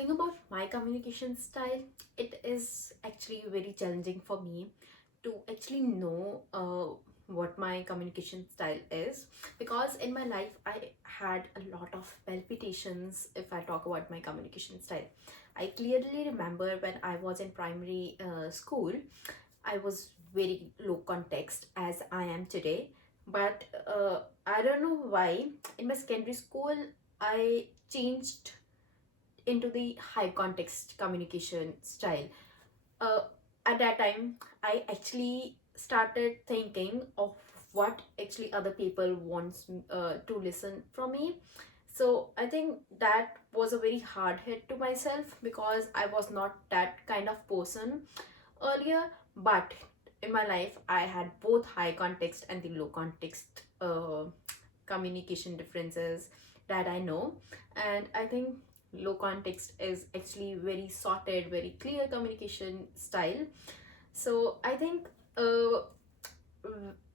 Talking about my communication style, it is actually very challenging for me to actually know what my communication style is, because in my life I had a lot of palpitations if I talk about my communication style. I clearly remember when I was in primary school, I was very low context as I am today. But I don't know why in my secondary school I changed into the high context communication style. Uh, at that time, I actually started thinking of what actually other people wants to listen from me. So I think that was a very hard hit to myself because I was not that kind of person earlier. But in my life, I had both high context and the low context communication differences that I know. And I think low context is actually very sorted, very clear communication style. So I think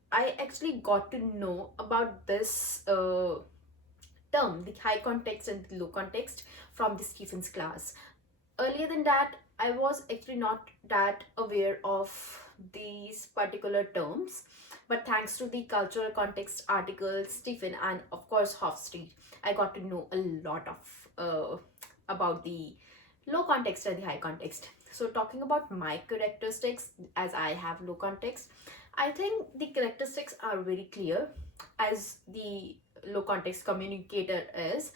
I actually got to know about this term, the high context and the low context, from the Stephens class. Earlier than that, I was actually not that aware of these particular terms, but thanks to the cultural context articles, Stephen, and of course Hofstede, I got to know a lot of about the low context and the high context. So talking about my characteristics, as I have low context, I think the characteristics are very clear. As the low context communicator is,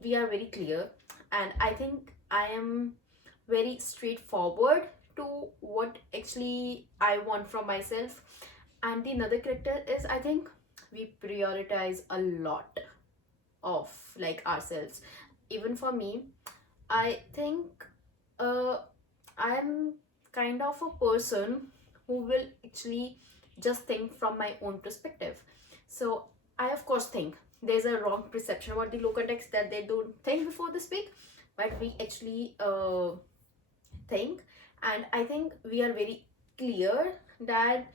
we are very clear, and I think I am very straightforward to what actually I want from myself. And the another character is, I think we prioritize a lot of like ourselves. Even for me, I think uh, I'm kind of a person who will actually just think from my own perspective. So I of course think there's a wrong perception about the low context that they don't think before they speak, but we actually think, and I think we are very clear that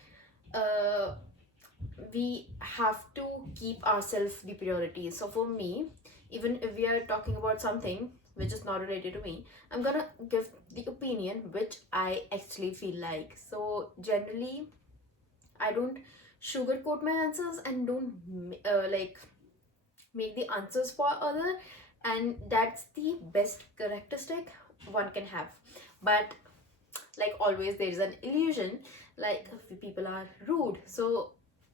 uh, we have to keep ourselves the priority. So for me, even if we are talking about something which is not related to me, I'm gonna give the opinion which I actually feel like. So generally, I don't sugarcoat my answers and don't like make the answers for other, and that's the best characteristic one can have. But like always, there is an illusion, like people are rude. So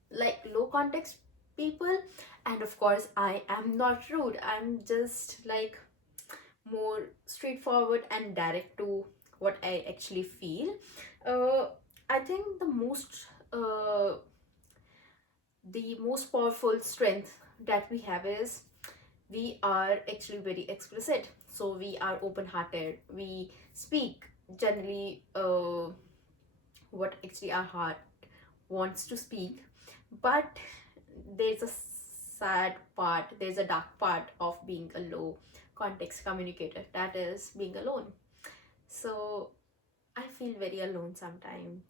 like low context people, and of course I am not rude, I'm just like more straightforward and direct to what I actually feel. uh, I think uh, the most powerful strength that we have is we are actually very explicit. So we are open hearted, we speak generally what actually our heart wants to speak. But there's a sad part, there's a dark part of being a low context communicator, that is being alone. So I feel very alone sometimes,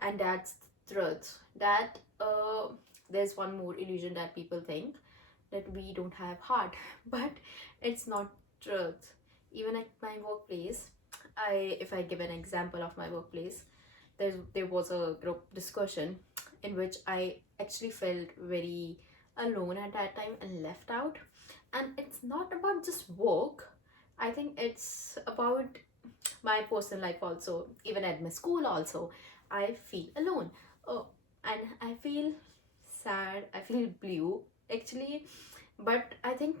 and that's the truth. That there's one more illusion that people think, that we don't have heart, but it's not truth. Even at my workplace, if I give an example of my workplace, there was a group discussion in which I actually felt very alone at that time and left out. And it's not about just work, I think it's about my personal life also. Even at my school also, I feel alone. Oh, and I feel sad, I feel blue actually. But I think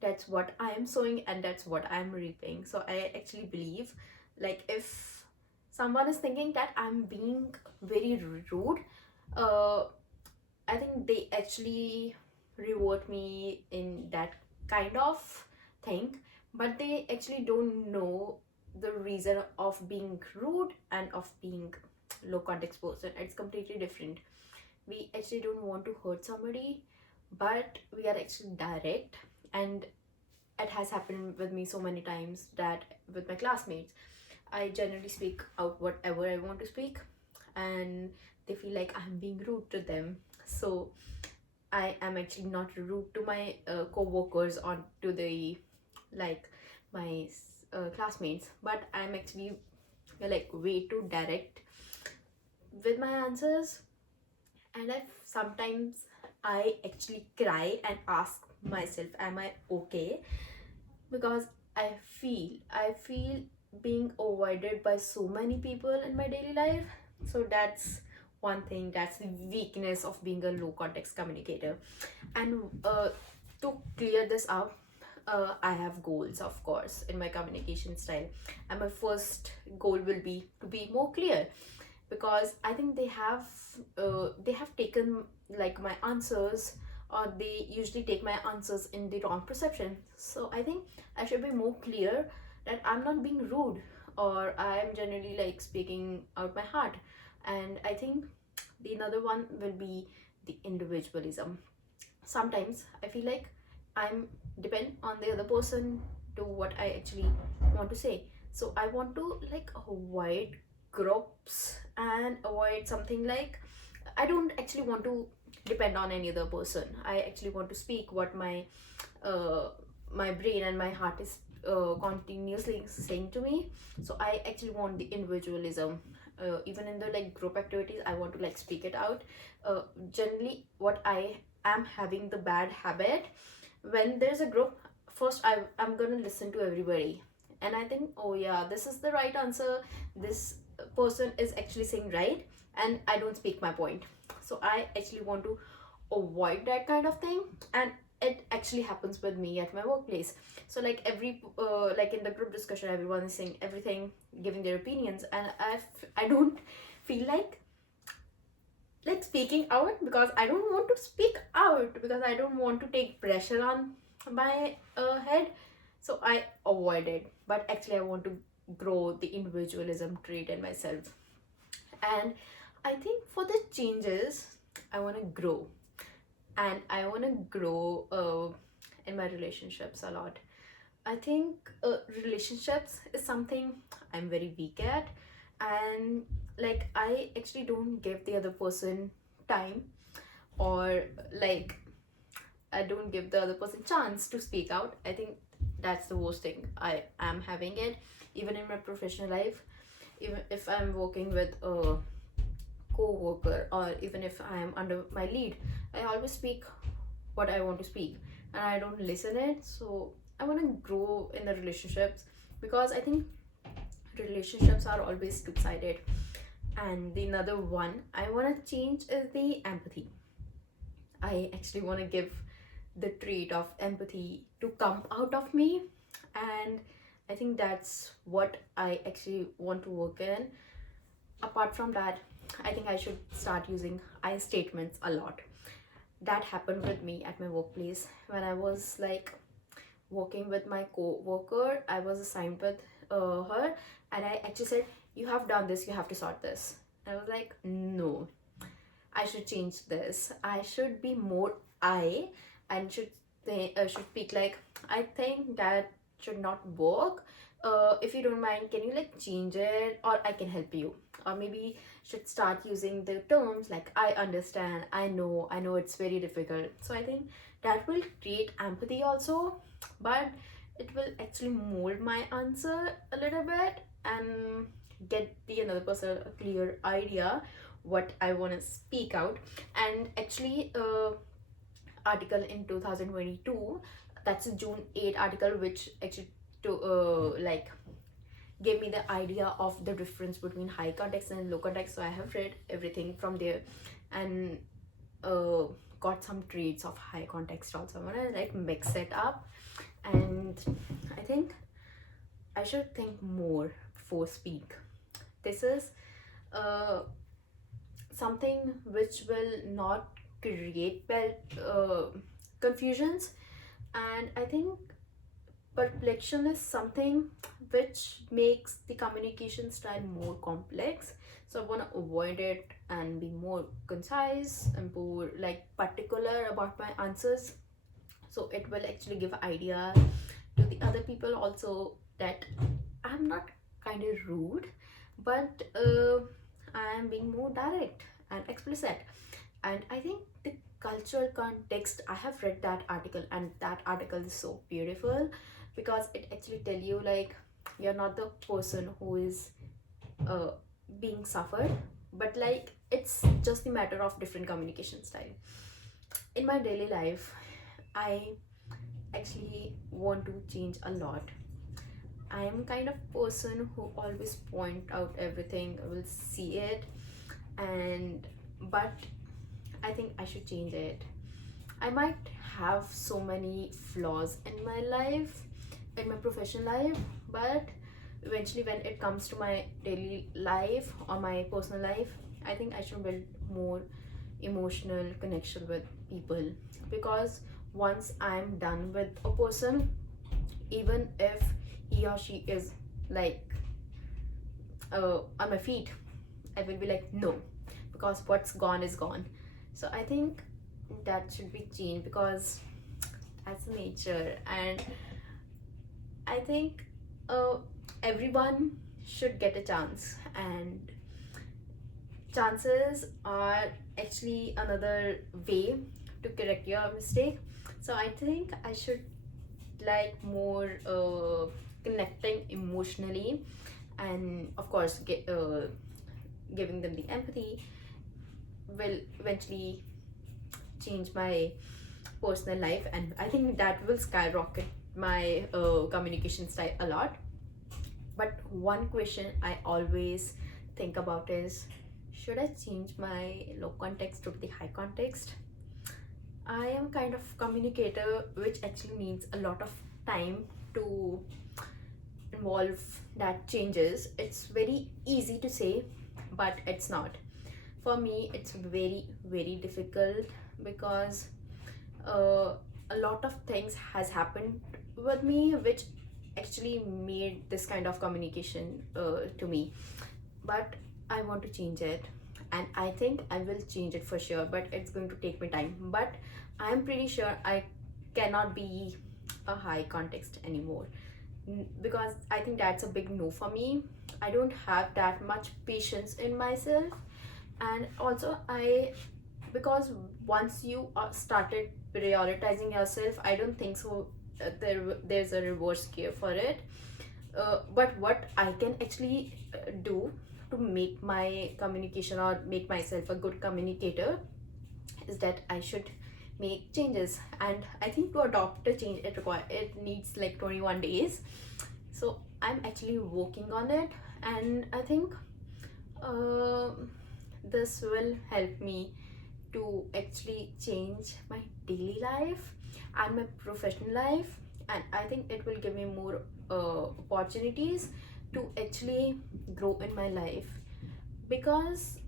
that's what I am sowing and that's what I am reaping. So I actually believe, like, if someone is thinking that I'm being very rude, uh I think they actually reward me in that kind of thing, but they actually don't know the reason of being rude and of being low context person. It's completely different. We actually don't want to hurt somebody, but we are actually direct. And it has happened with me so many times that with my classmates, I generally speak out whatever I want to speak, and they feel like I'm being rude to them. So I am actually not rude to my co-workers or to the like my classmates, but I'm actually like way too direct with my answers. And I sometimes I actually cry and ask myself, am I okay? Because I feel being avoided by so many people in my daily life. So that's one thing, that's the weakness of being a low context communicator. And to clear this up, I have goals, of course, in my communication style. And my first goal will be to be more clear, because I think they have taken like my answers, or they usually take my answers in the wrong perception. So I think I should be more clear that I'm not being rude, or I'm generally like speaking out my heart. And I think the another one will be the individualism. Sometimes I feel like I'm depend on the other person to what I actually want to say. So I want to like avoid groups and avoid something like, I don't actually want to depend on any other person. I actually want to speak what uh, my brain and my heart is continuously saying to me. So I actually want the individualism. Even in the like group activities, I want to like speak it out. Generally, what I am having the bad habit, when there's a group, first I'm gonna listen to everybody, and I think, oh yeah, this is the right answer, this person is actually saying right, and I don't speak my point. So I actually want to avoid that kind of thing. And it actually happens with me at my workplace. So like like in the group discussion, everyone is saying everything, giving their opinions, and I don't feel like speaking out, because I don't want to speak out, because I don't want to take pressure on my head. So I avoid it. But actually I want to grow the individualism trait in myself. And I think for the changes, I want to grow. And I want to grow in my relationships a lot. I think relationships is something I'm very weak at. And like I actually don't give the other person time, or like I don't give the other person chance to speak out. I think that's the worst thing I am having it. Even in my professional life, even if I'm working with a co-worker, or even if I am under my lead, I always speak what I want to speak, and I don't listen it. So I want to grow in the relationships, because I think relationships are always two-sided. And the another one I want to change is the empathy. I actually want to give the trait of empathy to come out of me. And I think that's what I actually want to work in. Apart from that, I think I should start using I statements a lot. That happened with me at my workplace when I was like working with my co-worker. I was assigned with her, and I actually said, you have done this, you have to sort this. I was like, no, I should change this. I should be more I, and should speak like, I think that should not work. If you don't mind, can you like change it, or I can help you. Or maybe should start using the terms like, I understand, I know it's very difficult. So I think that will create empathy also, but it will actually mold my answer a little bit, and get the another person a clear idea what I want to speak out. And actually, article in 2022, that's a June 8 article, which actually to like gave me the idea of the difference between high context and low context. So I have read everything from there, and uh, got some traits of high context also. I want to like mix it up. And I think I should think more before speak. This is uh, something which will not create confusions. And I think perplexion is something which makes the communication style more complex. So I want to avoid it and be more concise and more like particular about my answers. So it will actually give idea to the other people also that I'm not kind of rude, but I am being more direct and explicit. And I think the cultural context, I have read that article, and that article is so beautiful. because it actually tell you like you're not the person who is uh, being suffered, but like it's just the matter of different communication style. In my daily life, I actually want to change a lot. I am kind of person who always point out everything, will see it, and but I think I should change it. I might have so many flaws in my life, in my professional life, but eventually when it comes to my daily life or my personal life, I think I should build more emotional connection with people, because once I'm done with a person, even if he or she is like on my feet, I will be like no, because what's gone is gone. So I think that should be changed, because that's nature. And I think uh, everyone should get a chance, and chances are actually another way to correct your mistake. So I think I should like more connecting emotionally, and of course giving them the empathy will eventually change my personal life, and I think that will skyrocket my communication style a lot. But one question I always think about is, should I change my low context to the high context? I am kind of communicator which actually needs a lot of time to involve that changes. It's very easy to say, but it's not. For me, it's very, very difficult, because uh, a lot of things has happened with me which actually made this kind of communication to me. But I want to change it, and I think I will change it for sure, but it's going to take me time. But I'm pretty sure I cannot be a high context anymore. Because I think that's a big no for me. I don't have that much patience in myself. And also I, because once you started prioritizing yourself, I don't think so there's a reverse gear for it. But what I can actually do to make my communication or make myself a good communicator is that I should make changes. And I think to adopt a change, it needs like 21 days. So I'm actually working on it, and I think uh, this will help me to actually change my daily life and my professional life. And I think it will give me more opportunities to actually grow in my life, because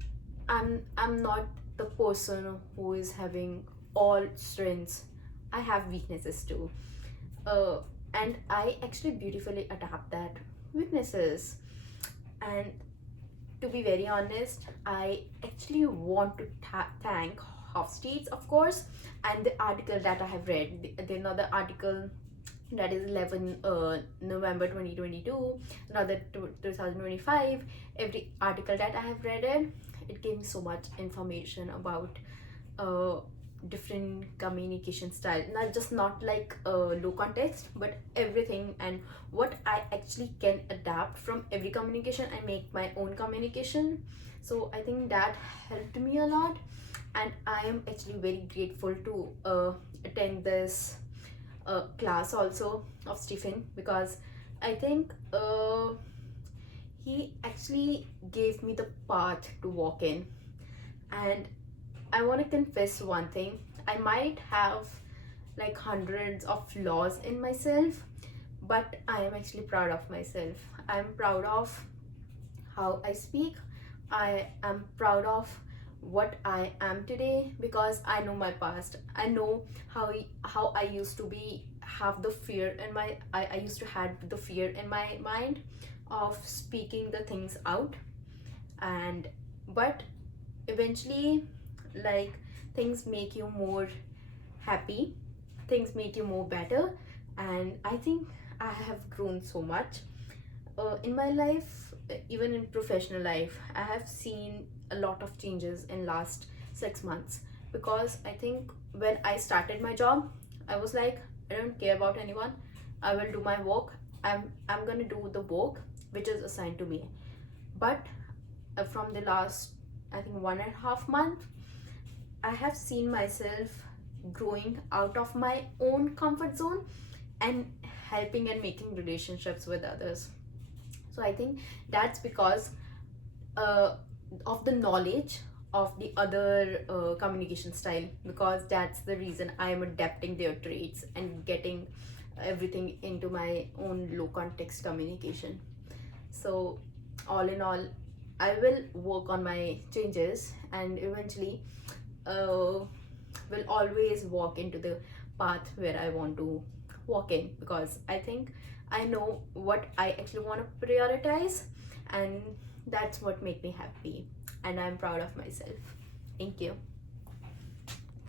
I'm not the person who is having all strengths. I have weaknesses too, uh, and I actually beautifully adapt that weaknesses. And to be very honest, I actually want to thank Hofstede, of course, and the article that I have read. Another article that is 11 November 2022, another 2025. Every article that I have read it gave me so much information about uh, different communication style, not like low context, but everything, and what I actually can adapt from every communication and make my own communication. So I think that helped me a lot, and I am actually very grateful to attend this class also of Stephen, because I think he actually gave me the path to walk in. And I want to confess one thing. I might have like hundreds of flaws in myself, but I am actually proud of myself. I'm proud of how I speak. I am proud of what I am today, because I know my past. I know how I used to be, have the fear in my I used to have the fear in my mind of speaking the things out. And but eventually, like, things make you more happy, things make you more better. And I think I have grown so much in my life. Even in professional life, I have seen a lot of changes in last 6 months, because I think when I started my job, I was like, I don't care about anyone, I will do my work. I'm gonna do the work which is assigned to me. But from the last, I think, 1.5 month, I have seen myself growing out of my own comfort zone and helping and making relationships with others. So I think that's because uh, of the knowledge of the other communication style, because that's the reason I am adapting their traits and getting everything into my own low context communication. So all in all, I will work on my changes and eventually uh, will always walk into the path where I want to walk in, because I think I know what I actually want to prioritize, and that's what make me happy, and I'm proud of myself. Thank you.